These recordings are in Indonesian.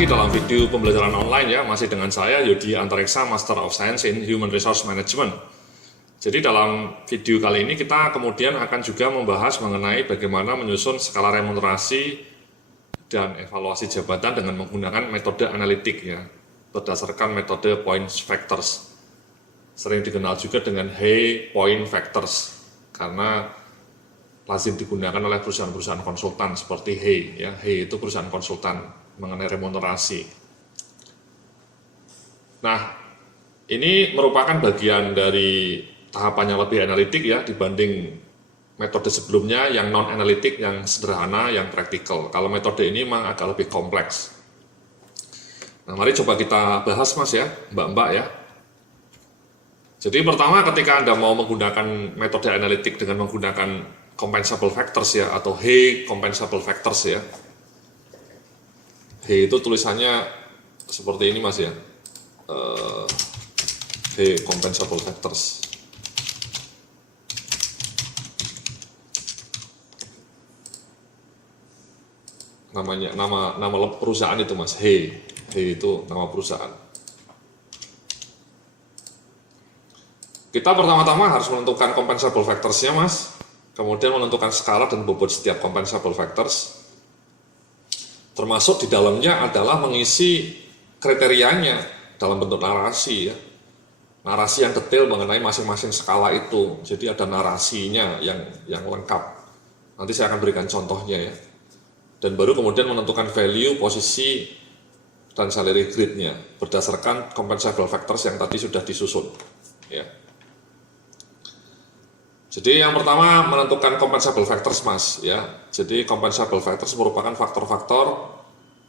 lagi dalam video pembelajaran online ya, masih dengan saya Yudi Antariksa, Master of Science in Human Resource Management. Jadi dalam video kali ini kita kemudian akan juga membahas mengenai bagaimana menyusun skala remunerasi dan evaluasi jabatan dengan menggunakan metode analitik ya, berdasarkan metode point factors. Sering dikenal juga dengan Hay point factors karena lazim digunakan oleh perusahaan-perusahaan konsultan seperti Hay ya. Hay itu perusahaan konsultan mengenai remunerasi. Nah, ini merupakan bagian dari tahapan yang lebih analitik ya dibanding metode sebelumnya yang non analitik, yang sederhana, yang praktikal. Kalau metode ini memang agak lebih kompleks. Nah, mari coba kita bahas Mas ya, Mbak-mbak ya. Jadi pertama ketika Anda mau menggunakan metode analitik dengan menggunakan compensable factors ya, atau Hay compensable factors ya. Hay itu tulisannya seperti ini Mas ya, Hay compensable factors. Namanya nama perusahaan itu Mas, Hay itu nama perusahaan. Kita pertama-tama harus menentukan compensable factors-nya Mas, kemudian menentukan skala dan bobot setiap compensable factors. Termasuk di dalamnya adalah mengisi kriterianya dalam bentuk narasi ya. Narasi yang detail mengenai masing-masing skala itu. Jadi ada narasinya yang lengkap. Nanti saya akan berikan contohnya ya. Dan baru kemudian menentukan value, posisi, dan salary grade-nya berdasarkan compensable factors yang tadi sudah disusun ya. Jadi yang pertama menentukan compensable factors Mas ya. Jadi compensable factors merupakan faktor-faktor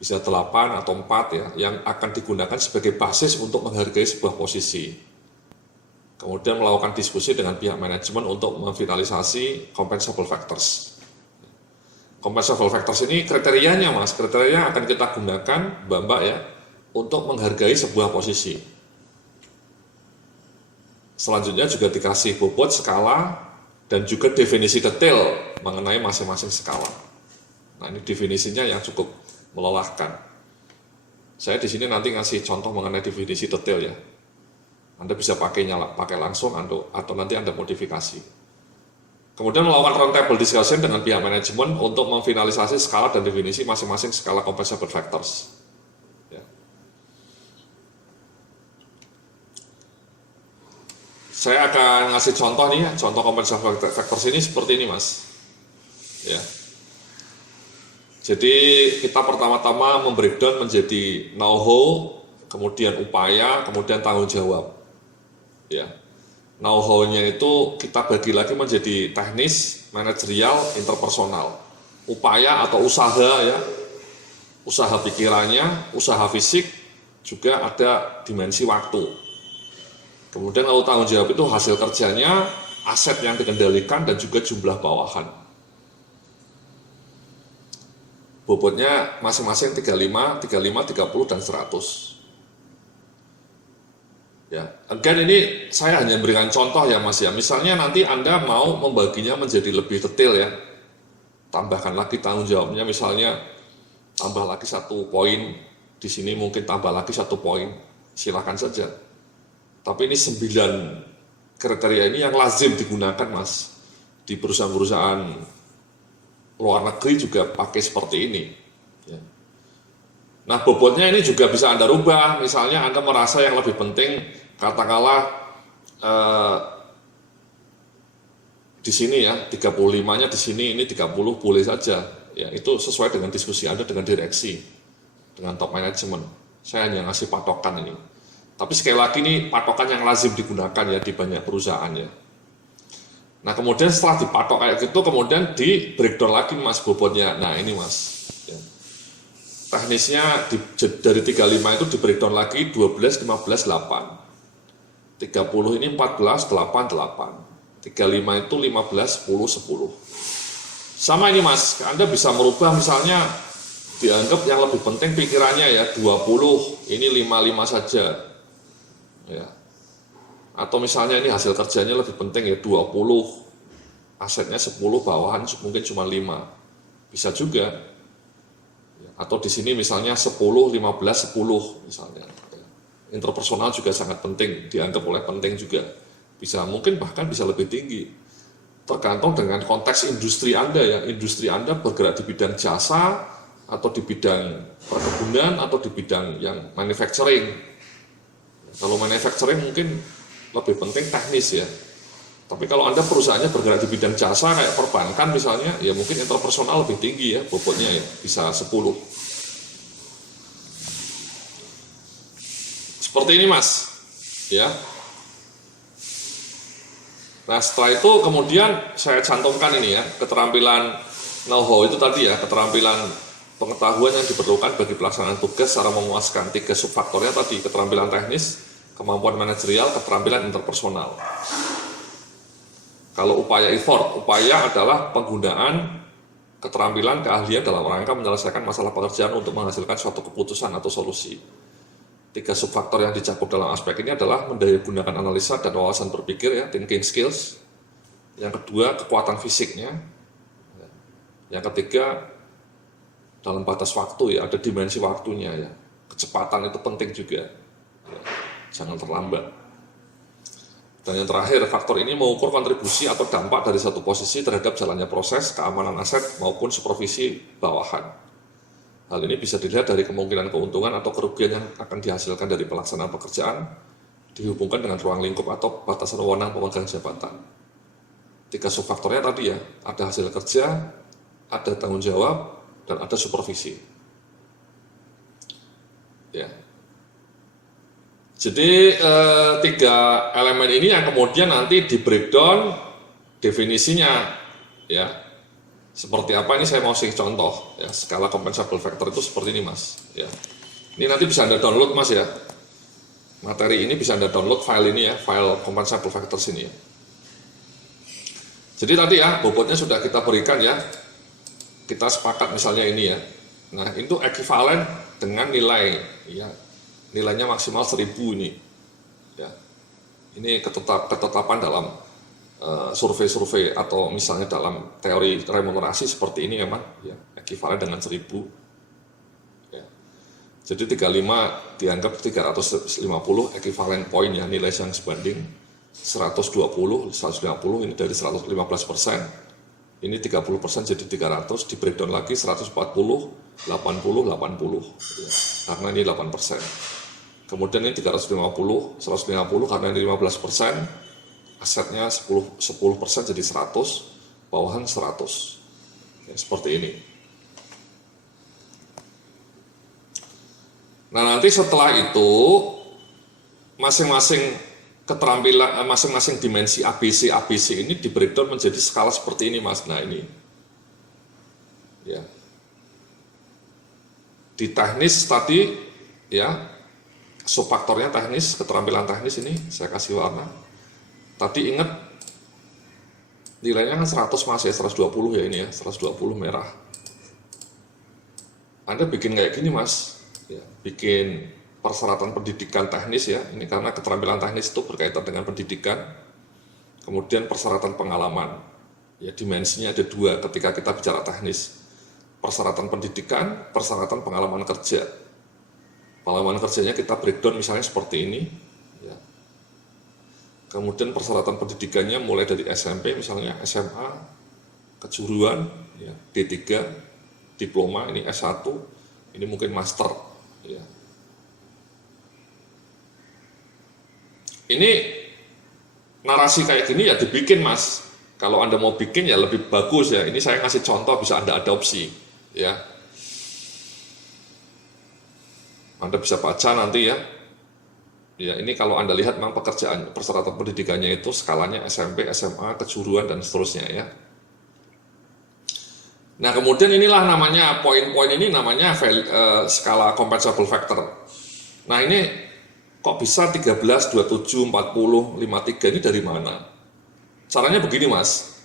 bisa 8 atau 4 ya yang akan digunakan sebagai basis untuk menghargai sebuah posisi. Kemudian melakukan diskusi dengan pihak manajemen untuk memfinalisasi compensable factors. Compensable factors ini kriterianya Mas, kriteria akan kita gunakan Mbak-mbak ya untuk menghargai sebuah posisi. Selanjutnya juga dikasih bobot, skala, dan juga definisi detail mengenai masing-masing skala. Nah, ini definisinya yang cukup melelahkan. Saya di sini nanti ngasih contoh mengenai definisi detail ya. Anda bisa pakai langsung atau nanti Anda modifikasi. Kemudian melakukan roundtable discussion dengan pihak manajemen untuk memfinalisasi skala dan definisi masing-masing skala compensable factors. Ya. Saya akan ngasih contoh nih ya, contoh compensable factors ini seperti ini Mas. Ya. Jadi kita pertama-tama membreakdown menjadi know-how, kemudian upaya, kemudian tanggung jawab. Ya. Know-how-nya itu kita bagi lagi menjadi teknis, manajerial, interpersonal. Upaya atau usaha ya, usaha pikirannya, usaha fisik, juga ada dimensi waktu. Kemudian lalu tanggung jawab itu hasil kerjanya, aset yang dikendalikan, dan juga jumlah bawahan. Bobotnya masing-masing 35, 30, dan 100. Ya, again ini saya hanya berikan contoh ya Mas ya. Misalnya nanti Anda mau membaginya menjadi lebih detail ya. Tambahkan lagi tanggung jawabnya, misalnya tambah lagi 1 poin, di sini mungkin tambah lagi 1 poin. Silakan saja. Tapi ini 9 kriteria ini yang lazim digunakan Mas. Di perusahaan-perusahaan luar negeri juga pakai seperti ini. Ya. Nah bobotnya ini juga bisa Anda rubah. Misalnya Anda merasa yang lebih penting, katakanlah di sini ya 35-nya di sini, ini 30 boleh saja. Ya itu sesuai dengan diskusi Anda dengan direksi, dengan top management. Saya hanya ngasih patokan ini. Tapi sekali lagi ini patokan yang lazim digunakan ya di banyak perusahaan ya. Nah kemudian setelah dipatok kayak gitu, kemudian di breakdown lagi Mas bobotnya. Nah ini Mas, ya. Teknisnya dari 35 itu di breakdown lagi 12, 15, 8. 30 ini 14, 8, 8. 35 itu 15, 10, 10. Sama ini Mas, Anda bisa merubah misalnya dianggap yang lebih penting pikirannya ya 20, ini 55 saja. Ya. Atau misalnya ini hasil kerjanya lebih penting ya 20, asetnya 10, bawahan mungkin cuma 5, bisa juga. Ya. Atau di sini misalnya 10, 15, 10 misalnya. Interpersonal juga sangat penting, dianggap oleh penting juga. Bisa mungkin bahkan bisa lebih tinggi. Tergantung dengan konteks industri Anda ya. Industri Anda bergerak di bidang jasa atau di bidang perkebunan atau di bidang yang manufacturing. Kalau manufacturing mungkin lebih penting teknis ya. Tapi kalau Anda perusahaannya bergerak di bidang jasa kayak perbankan misalnya, ya mungkin interpersonal lebih tinggi ya, bobotnya ya, bisa 10. Seperti ini Mas, ya. Nah setelah itu kemudian saya cantumkan ini ya, keterampilan know-how itu tadi ya, keterampilan pengetahuan yang diperlukan bagi pelaksanaan tugas secara memuaskan. 3 subfaktornya tadi, keterampilan teknis, kemampuan manajerial, keterampilan interpersonal. Kalau upaya effort, upaya adalah penggunaan keterampilan keahlian dalam rangka menyelesaikan masalah pekerjaan untuk menghasilkan suatu keputusan atau solusi. 3 subfaktor yang dicakup dalam aspek ini adalah mendayagunakan analisa dan wawasan berpikir ya, thinking skills. Yang kedua, kekuatan fisiknya. Yang ketiga, dalam batas waktu ya, ada dimensi waktunya ya. Kecepatan itu penting juga. Ya, jangan terlambat. Dan yang terakhir, faktor ini mengukur kontribusi atau dampak dari satu posisi terhadap jalannya proses, keamanan aset, maupun supervisi bawahan. Hal ini bisa dilihat dari kemungkinan keuntungan atau kerugian yang akan dihasilkan dari pelaksanaan pekerjaan, dihubungkan dengan ruang lingkup atau batasan wewenang pemegang jabatan. 3 subfaktornya tadi ya, ada hasil kerja, ada tanggung jawab, dan ada supervisi. Ya. Jadi 3 elemen ini yang kemudian nanti di breakdown definisinya ya seperti apa, ini saya mau kasih contoh ya. Skala compensable factor itu seperti ini Mas ya. Ini nanti bisa Anda download Mas ya, materi ini bisa Anda download file ini ya, file compensable factors ini ya. Jadi tadi ya bobotnya sudah kita berikan ya, kita sepakat misalnya ini ya. Nah itu ekivalen dengan nilai ya, nilainya maksimal 1000 ini ya. Ini ketetapan dalam survei-survei atau misalnya dalam teori remunerasi seperti ini memang ya, ekivalen dengan 1000 ya. Jadi 35 dianggap 350 ekivalen poin ya, nilai yang sebanding 120 150 ini dari 115%, ini 30% jadi 300, di breakdown lagi 140 80 80 ya, karena ini 8%. Kemudian ini 350, 150 karena ini 15%, asetnya 10% jadi 100, bawahan 100. Ya, seperti ini. Nah nanti setelah itu, masing-masing keterampilan, masing-masing dimensi ABC ini di breakdown menjadi skala seperti ini Mas. Nah ini. Ya. Di teknis tadi, ya, subfaktornya teknis, keterampilan teknis ini saya kasih warna. Tadi ingat nilainya kan 100 Mas ya, 120 ya ini ya, 120 merah. Anda bikin kayak gini Mas, ya, bikin persyaratan pendidikan teknis ya, ini karena keterampilan teknis itu berkaitan dengan pendidikan. Kemudian persyaratan pengalaman, ya dimensinya ada 2 ketika kita bicara teknis. Persyaratan pendidikan, persyaratan pengalaman kerja. Pengalaman kerjanya kita breakdown misalnya seperti ini ya. Kemudian persyaratan pendidikannya mulai dari SMP misalnya, SMA, kejuruan ya, D3, diploma, ini S1, ini mungkin master ya. Ini narasi kayak gini ya dibikin Mas. Kalau Anda mau bikin ya lebih bagus ya. Ini saya ngasih contoh, bisa Anda adopsi ya. Anda bisa baca nanti ya. Ya, ini kalau Anda lihat memang pekerjaan persyaratan pendidikannya itu skalanya SMP, SMA, kejuruan dan seterusnya ya. Nah, kemudian inilah namanya poin-poin ini namanya skala compensable factor. Nah, ini kok bisa 13, 27, 40, 53 ini dari mana? Caranya begini, Mas.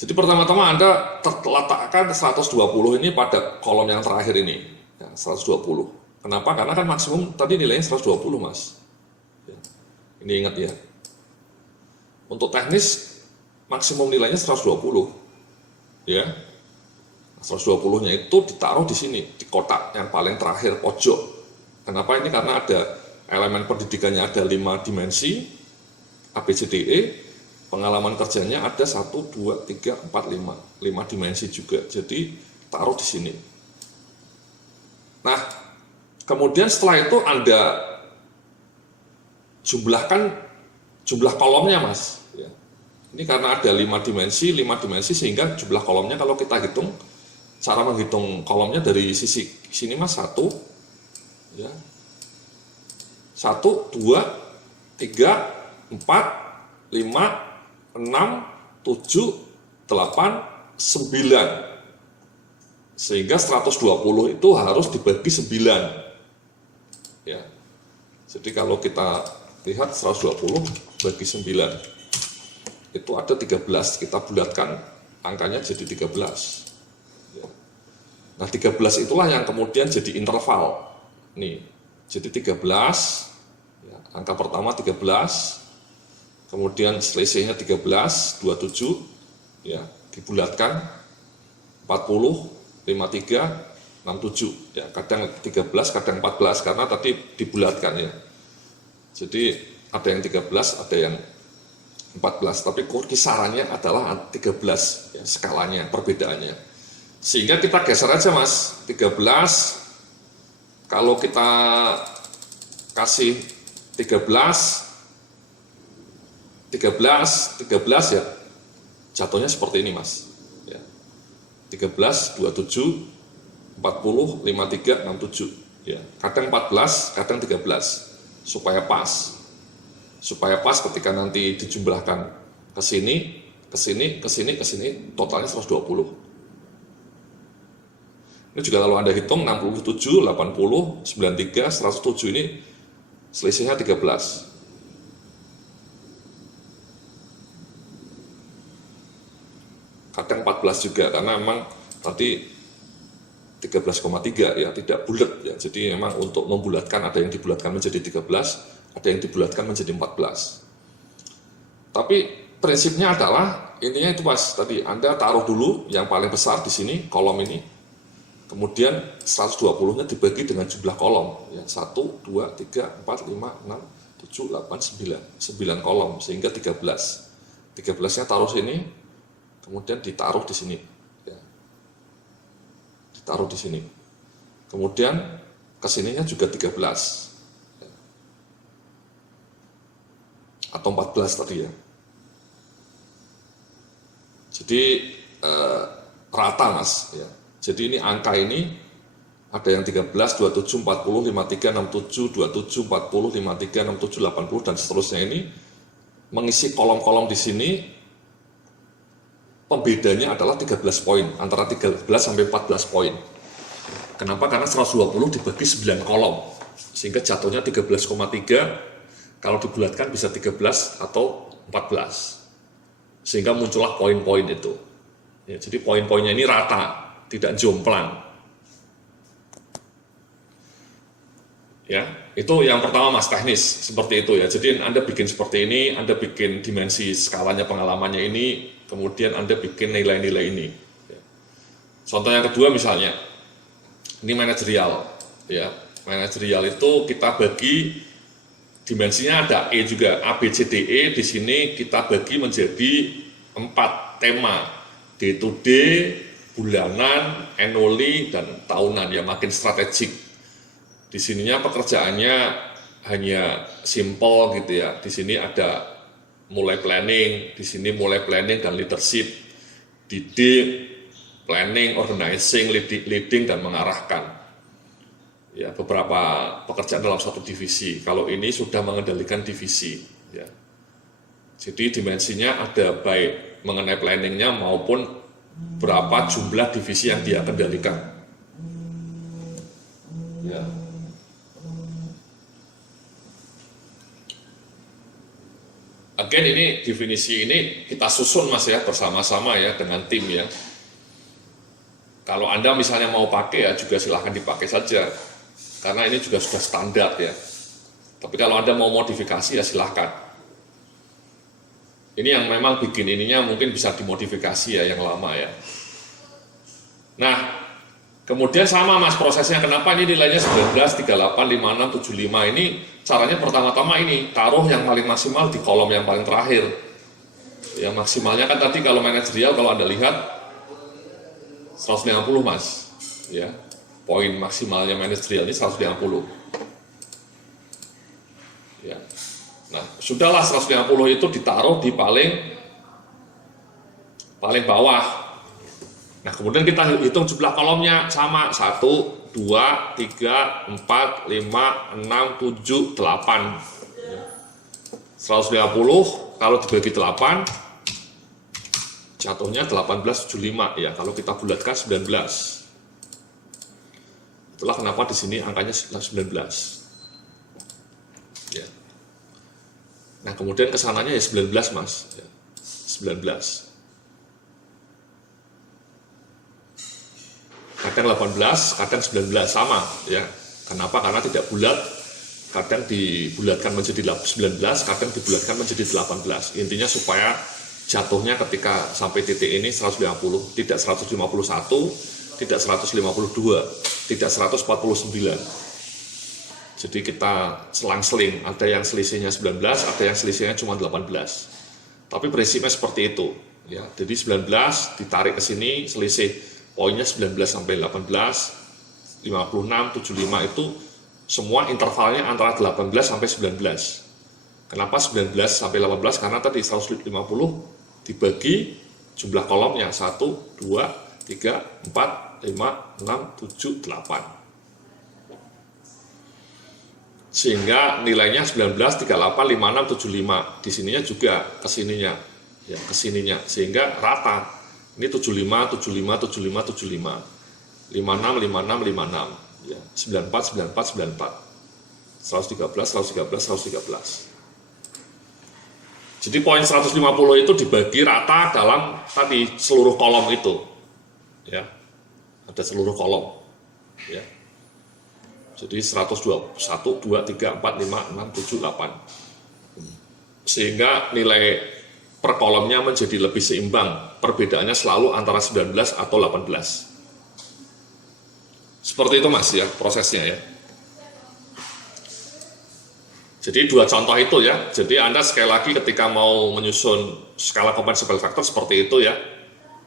Jadi pertama-tama Anda letakkan 120 ini pada kolom yang terakhir ini. Ya, 120. Kenapa? Karena kan maksimum tadi nilainya 120 Mas. Ini ingat ya. Untuk teknis maksimum nilainya 120. Ya. 120-nya itu ditaruh di sini, di kotak yang paling terakhir pojok. Kenapa ini? Karena ada elemen pendidikannya ada 5 dimensi, ABCDE, pengalaman kerjanya ada 1, 2, 3, 4, 5. 5 dimensi juga, jadi taruh di sini. Nah, kemudian setelah itu Anda jumlahkan jumlah kolomnya, Mas. Ya. Ini karena ada 5 dimensi sehingga jumlah kolomnya kalau kita hitung, cara menghitung kolomnya dari sisi sini, Mas, 1, ya, 1, 2, 3, 4, 5, 6, 7, 8, 9. Sehingga 120 itu harus dibagi 9. Ya. Jadi kalau kita lihat 120 bagi 9, itu ada 13. Kita bulatkan angkanya jadi 13. Nah, 13 itulah yang kemudian jadi interval. Nih, jadi 13, ya, angka pertama 13, kemudian selisihnya 13, 27, ya, dibulatkan 40, 53, 67. Ya, kadang 13, kadang 14, karena tadi dibulatkan ya. Jadi ada yang 13, ada yang 14, tapi kisarannya adalah 13, ya, skalanya, perbedaannya. Sehingga kita geser aja, Mas, 13, kalau kita kasih 13 ya, jatuhnya seperti ini, Mas. Ya. 13, 27, 40, 53, 67. Ya. Kadang 14, kadang 13, supaya pas. Supaya pas ketika nanti dijumlahkan ke sini, ke sini, ke sini, ke sini, totalnya 120. Ini juga kalau Anda hitung 67, 80, 93, 107 ini selisihnya 13. Kadang 14 juga, karena memang tadi 13,3 ya, tidak bulat ya. Jadi memang untuk membulatkan ada yang dibulatkan menjadi 13, ada yang dibulatkan menjadi 14. Tapi prinsipnya adalah intinya itu, Mas, tadi Anda taruh dulu yang paling besar di sini, kolom ini. Kemudian 120-nya dibagi dengan jumlah kolom, ya, 1, 2, 3, 4, 5, 6, 7, 8, 9 kolom, sehingga 13. 13-nya taruh sini, kemudian ditaruh di sini, ya. Ditaruh di sini. Kemudian kesininya juga 13, ya. Atau 14 tadi ya. Jadi rata, Mas, ya. Jadi ini angka ini ada yang 13, 27, 40, 53, 67, 27, 40, 53, 67, 80 dan seterusnya ini mengisi kolom-kolom di sini. Pembedanya adalah 13 poin, antara 13 sampai 14 poin. Kenapa? Karena 120 dibagi 9 kolom, sehingga jatuhnya 13,3, kalau dibulatkan bisa 13 atau 14. Sehingga muncullah poin-poin itu. Ya, jadi poin-poinnya ini rata, tidak jomplang. Ya, itu yang pertama, Mas, teknis seperti itu ya. Jadi Anda bikin seperti ini, Anda bikin dimensi skalanya pengalamannya ini, kemudian Anda bikin nilai-nilai ini. Ya. Contoh yang kedua misalnya, ini manajerial ya. Manajerial itu kita bagi dimensinya ada E juga, A, B, C, D, E. Di sini kita bagi menjadi 4 tema, D to D, bulanan, annually, dan tahunan, ya makin strategik. Di sininya pekerjaannya hanya simple gitu ya. Di sini ada mulai planning, di sini mulai planning dan leadership. Di D, planning, organizing, leading dan mengarahkan. Ya, beberapa pekerjaan dalam satu divisi. Kalau ini sudah mengendalikan divisi. Ya. Jadi dimensinya ada baik mengenai planningnya maupun berapa jumlah divisi yang dia kendalikan. Ya. Again, ini definisi ini kita susun, Mas, ya, bersama-sama ya dengan tim ya. Kalau Anda misalnya mau pakai ya juga silahkan dipakai saja, karena ini juga sudah standar ya. Tapi kalau Anda mau modifikasi ya silahkan. Ini yang memang bikin ininya mungkin bisa dimodifikasi ya, yang lama ya. Nah, kemudian sama mas prosesnya, kenapa ini nilainya 19, 38, 56, 75 ini caranya pertama-tama ini, taruh yang paling maksimal di kolom yang paling terakhir. Yang maksimalnya kan tadi kalau manajerial kalau Anda lihat 150 mas, ya poin maksimalnya manajerial ini 150. Ya. Nah, sudahlah 150 itu ditaruh di paling bawah. Nah, kemudian kita hitung jumlah kolomnya sama 1, 2, 3, 4, 5, 6, 7, 8. 150 kalau dibagi 8 jatuhnya 1875 ya, kalau kita bulatkan 19. Itulah kenapa di sini angkanya 19. Ya. Nah, kemudian kesananya ya 19 mas, ya. 19. Kadang 18, kadang 19 sama ya. Kenapa? Karena tidak bulat. Kadang dibulatkan menjadi 19, kadang dibulatkan menjadi 18. Intinya supaya jatuhnya ketika sampai titik ini 150, tidak 151, tidak 152, tidak 149. Jadi kita selang-seling, ada yang selisihnya 19, ada yang selisihnya cuma 18. Tapi prinsipnya seperti itu ya. Jadi 19 ditarik ke sini, selisih poinnya 19 sampai 18, 56, 75 itu semua intervalnya antara 18 sampai 19. Kenapa 19 sampai 18? Karena tadi 150 dibagi jumlah kolomnya 1, 2, 3, 4, 5, 6, 7, 8. Sehingga nilainya 19, 38, 56, 75. Di sininya juga kesininya, ya kesininya, sehingga rata. Ini 75, 75, 75, 75, 56, 56, 56, ya, 94, 94, 94, 113, 113, 113. Jadi poin 150 itu dibagi rata dalam tadi seluruh kolom itu, ya, ada seluruh kolom, ya. Jadi 121, 2, 3, 4, 5, 6, 7, 8. Sehingga nilai per kolomnya menjadi lebih seimbang. Perbedaannya selalu antara 19 atau 18. Seperti itu mas ya prosesnya ya. Jadi dua contoh itu ya. Jadi Anda sekali lagi ketika mau menyusun skala compensable factor seperti itu ya.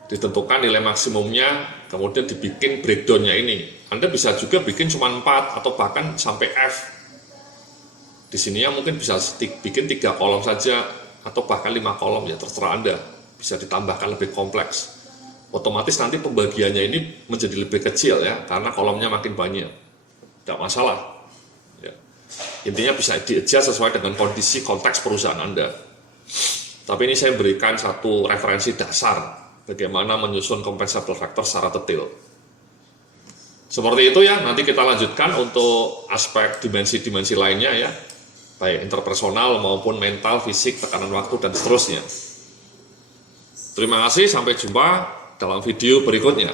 Ditentukan nilai maksimumnya, kemudian dibikin breakdownnya ini. Anda bisa juga bikin cuma 4 atau bahkan sampai F. Di sininya mungkin bisa bikin 3 kolom saja, atau bahkan 5 kolom, ya terserah Anda, bisa ditambahkan lebih kompleks. Otomatis nanti pembagiannya ini menjadi lebih kecil ya, karena kolomnya makin banyak. Tidak masalah ya. Intinya bisa di-adjust sesuai dengan kondisi konteks perusahaan Anda. Tapi ini saya berikan satu referensi dasar bagaimana menyusun compensable factor secara detail. Seperti itu ya. Nanti kita lanjutkan untuk aspek dimensi-dimensi lainnya ya, baik interpersonal maupun mental, fisik, tekanan waktu, dan seterusnya. Terima kasih, sampai jumpa dalam video berikutnya.